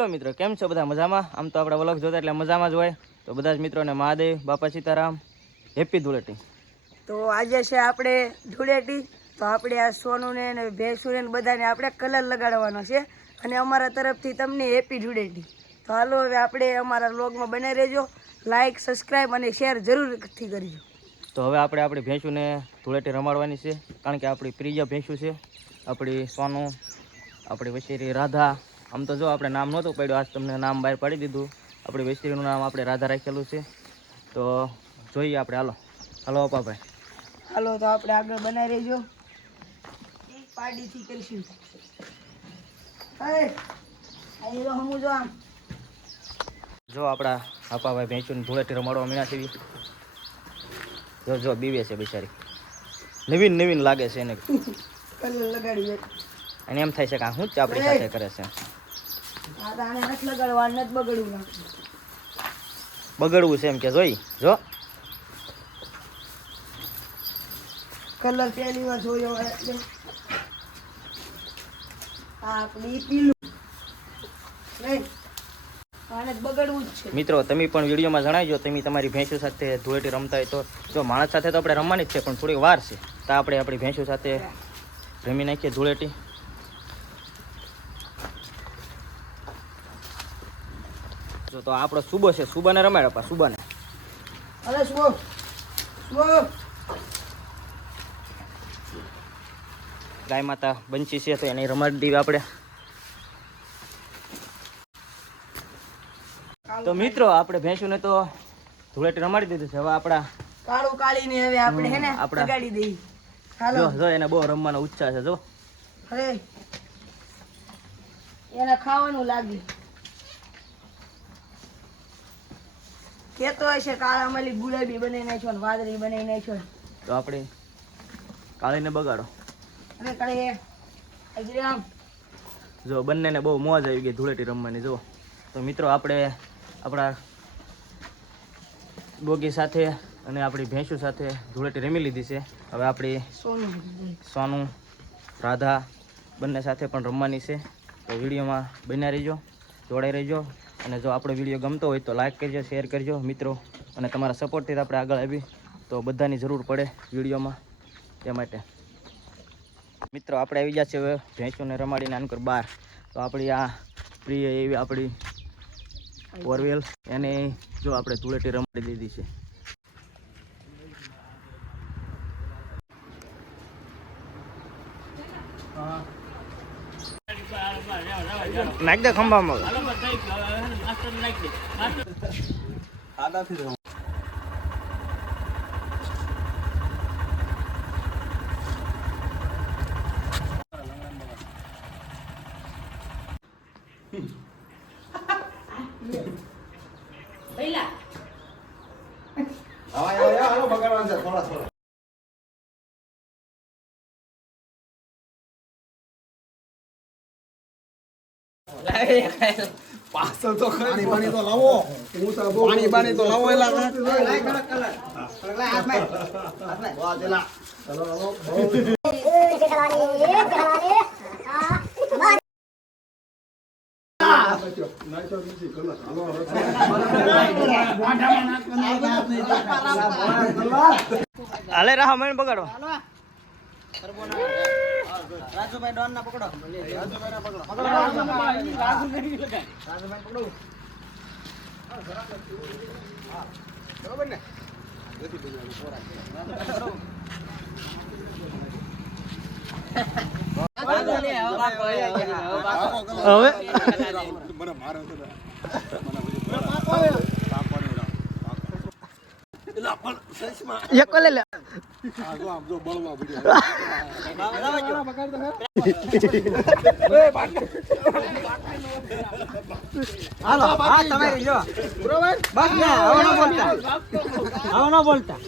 Hello मित्रों, केम छो बधा मजामां? आम तो आपड़ा व्लॉग जोता એટલે મજામાં જ હોય. તો બધા જ મિત્રોને મહાદેવ બાપા સીતારામ હેપી ધૂળેટી. તો આજે છે આપણે ધૂળેટી. તો આપણે આ સોનુને ને ભેંસુને બધાને આપણે કલર લગાડવાનો છે અને અમારા તરફથી તમને હેપી ધૂળેટી. તો હાલો હવે આપણે અમારા વ્લોગમાં બનાવી રહેજો. લાઈક, સબસ્ક્રાઈબ અને શેર જરૂરથી કરજો. તો હવે આપણે આપણી ભેંસુને ધૂળેટી રમાડવાની છે, કારણ કે આપણી પ્રિય ભેંસુ છે, આપણી સોનું, આપણી વશેરી રાધા. આમ તો જો આપણે નામ નહોતું પડ્યું, આજ તમને નામ બહાર પાડી દીધું. આપણી વશેરીનું નામ આપણે રાધા રાખેલું છે. તો જોઈએ આપણે. હાલો હાલો અપાભાઈ, હાલો તો આપણે આગળ બનાવી રહેજો. પાડીથી કરીશું. જો આપણા અપાભાઈ ભેંસુને ધૂળેટી રમાડવા મીણા છે. જો જો બીવે છે બિચારી, નવીન નવીન લાગે છે એને. કલર લગાડી અને એમ થાય છે કે હું જ આપણી સાથે કરે છે. બગડવું છે એમ કે જોઈ જો કલર પહેલી વાર જોયો એટલે આપણી પીલું નહીં, આને બગડવું જ છે. મિત્રો તમે પણ વિડીયોમાં જણાવજો, તમે તમારી ભેંસો સાથે ધૂળેટી રમતા હોય તો. જો માણસ સાથે તો આપણે રમવાની જ છે, પણ થોડીક વાર છે તો આપણે આપણી ભેંસો સાથે રમી નાખીએ ધૂળેટી. જો તો આપણો સુબો છે, સુબાને રમાડ આપા, સુબાને. અરે સુબો સુબો. ગાય માતા બંચી છે તો એને રમાડી દઈએ આપણે. તો મિત્રો આપણે ભેંસુને તો ધૂળેટી રમાડી દીધું છે. હવે આપણા કાળું કાળીને હવે આપણે હે ને લગાડી દઈએ. જો જો એને બહુ રમવાનો ઉત્સાહ છે. જો અરે એને ખાવાનું લાગ્યું. કેતો હશે કાળા મલી ગુલાબી બનાવી નાખ્યો ને વાદળી બનાવી નાખ્યો. તો આપણે કાળીને બગાડો. અને કાળી અજરામ જો બંનેને બહુ મોજ આવી ગઈ ધૂળેટી રમવાની. જો તો મિત્રો આપણે આપણા ડોગી સાથે અને આપણી ભેંસુ સાથે ધૂળેટી રમી લીધી છે. હવે આપણી સોનું, રાધા બંને સાથે પણ રમવાની છે. તો વિડીયોમાં બન્યા રહીજો, જોડાઈ રહીજો. અને જો આપણો વિડીયો ગમતો હોય તો લાઈક કરજો, શેર કરજો મિત્રો. અને તમારા સપોર્ટથી આપણે આગળ આવી તો બધાની જરૂર પડે વિડીયોમાં, તે માટે. મિત્રો આપણે આવી ગયા છે હવે ભેંસોને રમાડીને આનકર બહાર. તો આપણી આ પ્રિય એવી આપણી ઓરવેલ, એને જો આપણે ધૂળેટી રમાડી દીધી છે. નાખ દે ખંભામાં. પાછળ તો પાણી પાણી તો લાવો, પાણી પાણી તો લાવો. હાલે રાહ મને બગાડો. રાજુભાઈ ડોન ના પકડો. બરોબર ને? એક લે લે. હાલો હા તમારી જો બરોબર બસ ને. હવે ન બોલતા, હવે ન બોલતા.